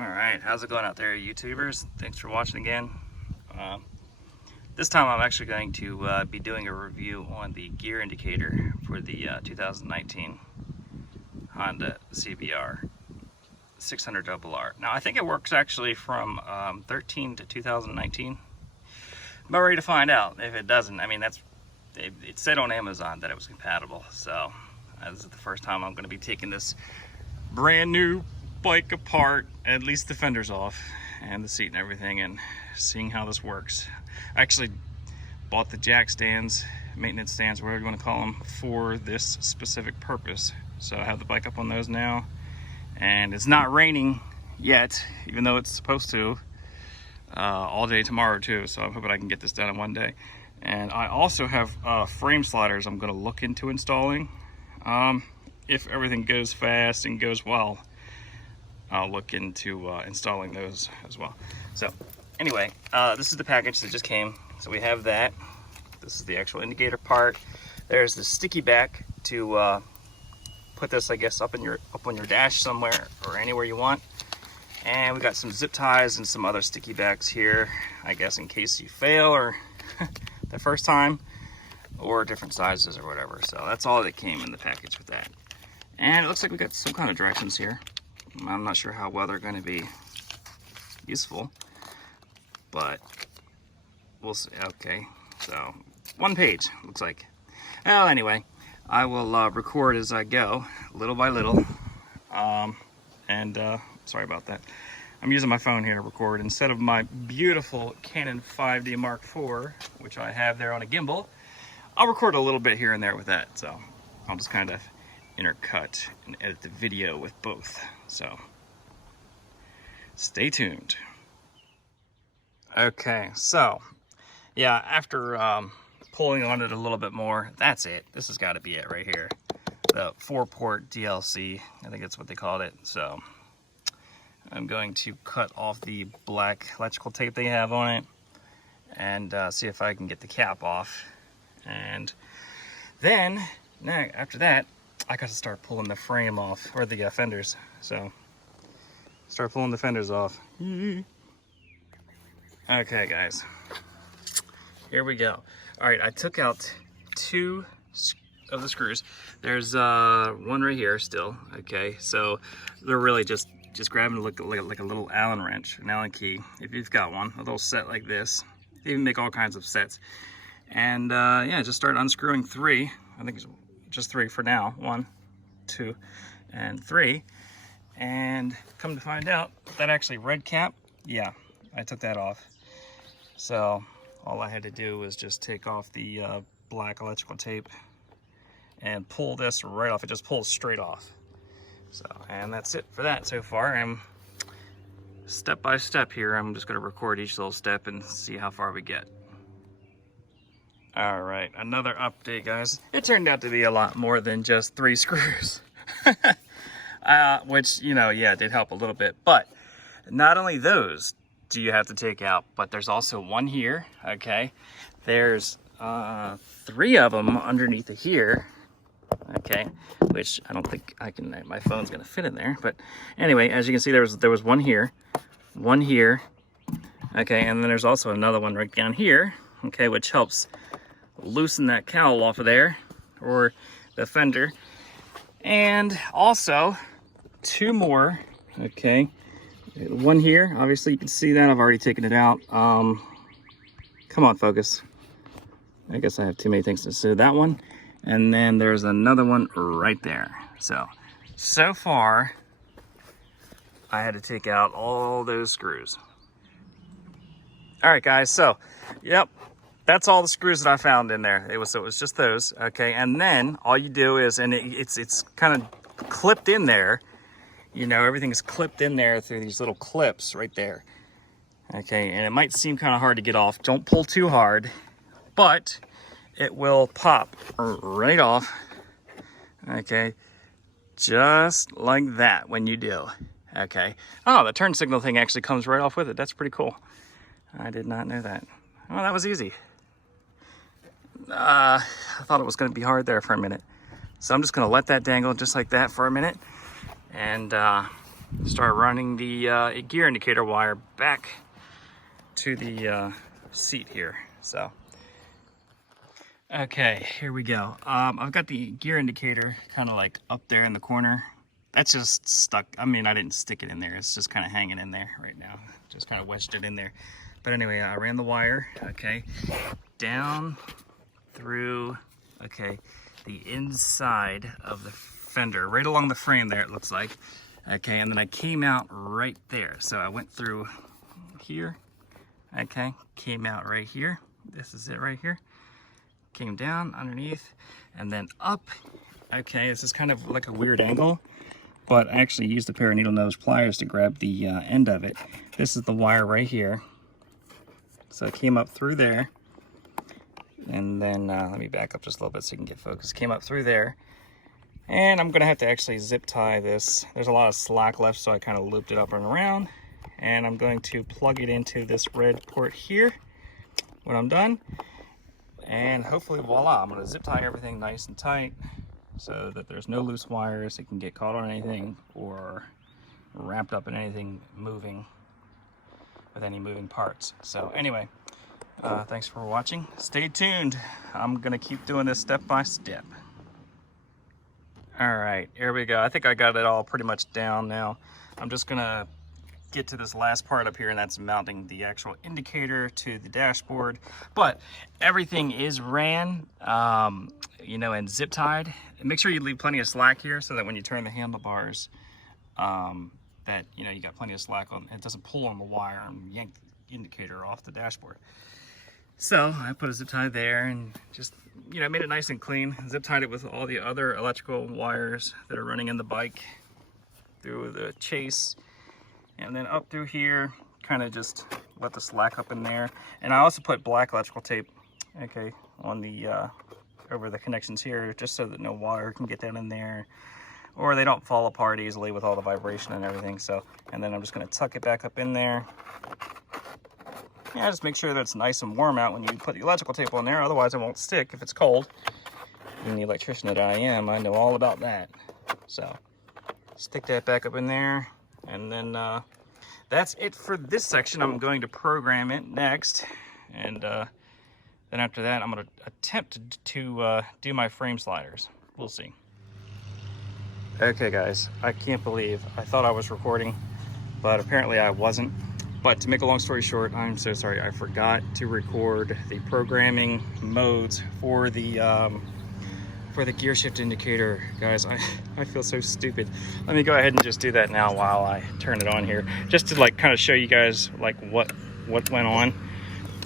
Alright, how's it going out there, YouTubers? Thanks for watching again. This time I'm actually going to be doing a review on the gear indicator for the 2019 Honda CBR 600RR. Now I think it works actually from 13 to 2019. I'm about ready to find out. If it doesn't, I mean, it said on Amazon that it was compatible, so this is the first time I'm going to be taking this brand new bike apart, at least the fenders off and the seat and everything, and seeing how this works. I actually bought the jack stands, maintenance stands, whatever you want to call them, for this specific purpose. So I have the bike up on those now, and it's not raining yet, even though it's supposed to all day tomorrow too, so I'm hoping I can get this done in one day. And I also have frame sliders I'm going to look into installing. If everything goes fast and goes well, I'll look into installing those as well. So anyway, this is the package that just came. So we have that. This is the actual indicator part. There's the sticky back to put this, I guess, up on your dash somewhere or anywhere you want. And we got some zip ties and some other sticky backs here, I guess, in case you fail or the first time, or different sizes or whatever. So that's all that came in the package with that. And it looks like we got some kind of directions here. I'm not sure how well they're going to be useful, but we'll see. Okay, so one page, looks like. Well, anyway, I will record as I go, little by little. Sorry about that. I'm using my phone here to record instead of my beautiful Canon 5D Mark IV, which I have there on a gimbal. I'll record a little bit here and there with that, so I'll just kind of intercut and edit the video with both. So stay tuned. Okay, so yeah, after pulling on it a little bit more, that's it. This has got to be it right here. The 4-port DLC, I think that's what they called it. So I'm going to cut off the black electrical tape they have on it and see if I can get the cap off. And then after that, I got to start pulling the frame off, or the fenders. So start pulling the fenders off. Okay, guys, here we go. All right, I took out 2 of the screws. There's one right here still. Okay, so they're really just grabbing like a little Allen wrench, an Allen key, if you've got one, a little set like this. They even make all kinds of sets. And yeah, just start unscrewing 3. I think it's just 3 for now. 1, 2, and 3. And come to find out, that actually red cap, yeah, I took that off. So all I had to do was just take off the black electrical tape and pull this right off. It just pulls straight off. So, and that's it for that so far. I'm step by step here. I'm just going to record each little step and see how far we get. All right, another update, guys. It turned out to be a lot more than just 3 screws, which, you know, yeah, did help a little bit. But not only those do you have to take out, but there's also one here, okay? There's 3 of them underneath of here, okay? Which I don't think I can, my phone's gonna fit in there. But anyway, as you can see, there was one here, okay? And then there's also another one right down here, okay, which helps loosen that cowl off of there, or the fender. And also 2 more, okay? One here, obviously you can see that I've already taken it out. Come on, focus. I guess I have too many things to say. That one, and then there's another one right there. So far I had to take out all those screws. All right, guys, so yep, that's all the screws that I found in there. It was just those, okay? And then all you do is, and it's kind of clipped in there, you know, everything is clipped in there through these little clips right there, okay? And it might seem kind of hard to get off. Don't pull too hard, but it will pop right off, okay? Just like that when you do, okay? Oh, the turn signal thing actually comes right off with it. That's pretty cool. I did not know that. Well, that was easy. I thought it was going to be hard there for a minute. So I'm just going to let that dangle just like that for a minute. And start running the gear indicator wire back to the seat here. So, okay, here we go. I've got the gear indicator kind of like up there in the corner. That's just stuck. I mean, I didn't stick it in there. It's just kind of hanging in there right now. Just kind of wedged it in there. But anyway, I ran the wire, okay, down through, okay, the inside of the fender, right along the frame there, it looks like. Okay, and then I came out right there. So I went through here, okay, came out right here. This is it right here. Came down underneath and then up. Okay, this is kind of like a weird angle, but I actually used a pair of needle nose pliers to grab the end of it. This is the wire right here. So it came up through there. And then let me back up just a little bit so you can get focused. Came up through there. And I'm gonna have to actually zip tie this. There's a lot of slack left, so I kind of looped it up and around. And I'm going to plug it into this red port here when I'm done. And hopefully, voila, I'm gonna zip tie everything nice and tight so that there's no loose wires that can get caught on anything or wrapped up in anything moving with any moving parts. So anyway, thanks for watching. Stay tuned. I'm gonna keep doing this step by step. All right, here we go. I think I got it all pretty much down now. I'm just gonna get to this last part up here, and that's mounting the actual indicator to the dashboard. But everything is ran, you know, and zip tied. And make sure you leave plenty of slack here so that when you turn the handlebars, that, you know, you got plenty of slack on, it doesn't pull on the wire and yank the indicator off the dashboard. So I put a zip tie there and just, you know, made it nice and clean. Zip tied it with all the other electrical wires that are running in the bike through the chase, and then up through here, kind of just let the slack up in there. And I also put black electrical tape, okay, on the over the connections here, just so that no wire can get down in there, or they don't fall apart easily with all the vibration and everything. So, and then I'm just going to tuck it back up in there. Yeah, just make sure that it's nice and warm out when you put the electrical tape on there, otherwise it won't stick if it's cold. Being the electrician that I am, I know all about that. So, stick that back up in there, and then that's it for this section. I'm going to program it next, and then after that, I'm going to attempt to do my frame sliders. We'll see. Okay, guys, I can't believe I thought I was recording, but apparently I wasn't. But to make a long story short, I'm so sorry. I forgot to record the programming modes for the gear shift indicator. Guys, I feel so stupid. Let me go ahead and just do that now while I turn it on here, just to like kind of show you guys like what went on.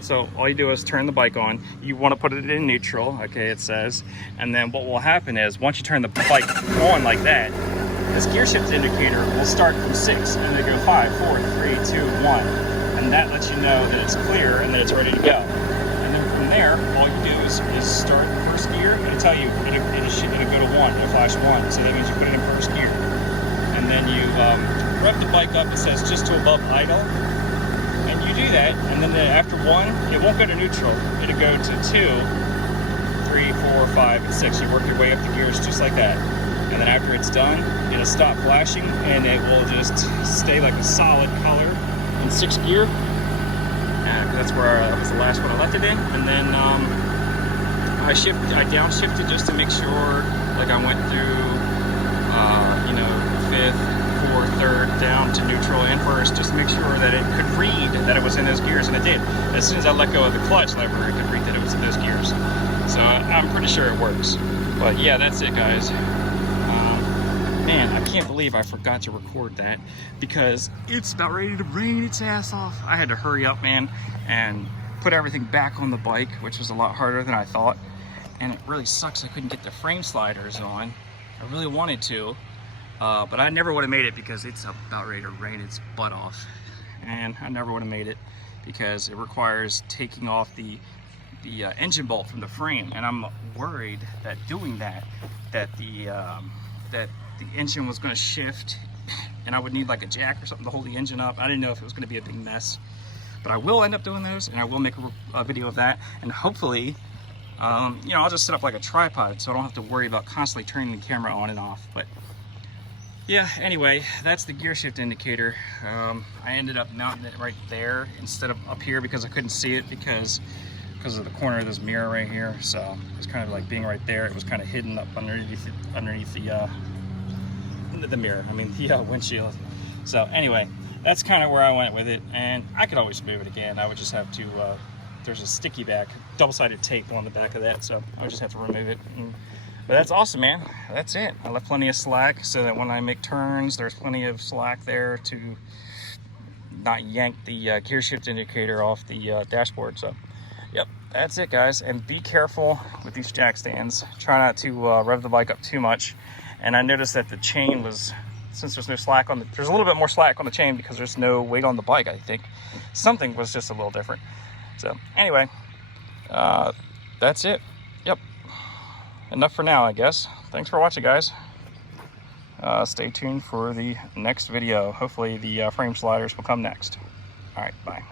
So all you do is turn the bike on. You want to put it in neutral, okay, it says. And then what will happen is once you turn the bike on like that, this gear shift indicator will start from 6 and then go 5, 4, 3, 2, 1. And that lets you know that it's clear and that it's ready to go. And then from there, all you do is start first gear, and it'll tell you, it'll go to 1, it'll flash 1. So that means you put it in first gear. And then you rev the bike up, it says just to above idle. And you do that, and then after 1, it won't go to neutral. It'll go to 2, 3, 4, 5, and 6. You work your way up the gears just like that. And then after it's done, it'll stop flashing, and it will just stay like a solid color in 6th gear. That's where that was the last one I left it in. And then I downshifted just to make sure, like I went through, you know, 5th, 4th, 3rd, down to neutral and first, just to make sure that it could read that it was in those gears, and it did. As soon as I let go of the clutch lever, it could read that it was in those gears. So I'm pretty sure it works. But yeah, that's it, guys. Man, I can't believe I forgot to record that because it's about ready to rain its ass off. I had to hurry up, man, and put everything back on the bike, which was a lot harder than I thought. And it really sucks I couldn't get the frame sliders on. I really wanted to, but I never would have made it because it's about ready to rain its butt off. And I never would have made it because it requires taking off the engine bolt from the frame. And I'm worried that doing that, the engine was going to shift and I would need like a jack or something to hold the engine up. I didn't know if it was going to be a big mess, but I will end up doing those, and I will make a video of that. And hopefully, you know, I'll just set up like a tripod so I don't have to worry about constantly turning the camera on and off. But Yeah, anyway, that's the gear shift indicator. I ended up mounting it right there instead of up here because I couldn't see it because of the corner of this mirror right here. So it's kind of like being right there. It was kind of hidden up underneath the mirror. I mean the windshield. So anyway, that's kind of where I went with it, and I could always move it again. I would just have to. There's a sticky back, double-sided tape on the back of that, so I would just have to remove it. But that's awesome, man. That's it. I left plenty of slack so that when I make turns, there's plenty of slack there to not yank the gear shift indicator off the dashboard. So, yep, that's it, guys. And be careful with these jack stands. Try not to rev the bike up too much. And I noticed that the chain was, since there's no slack on there's a little bit more slack on the chain because there's no weight on the bike, I think. Something was just a little different. So, anyway, that's it. Yep. Enough for now, I guess. Thanks for watching, guys. Stay tuned for the next video. Hopefully the frame sliders will come next. All right, bye.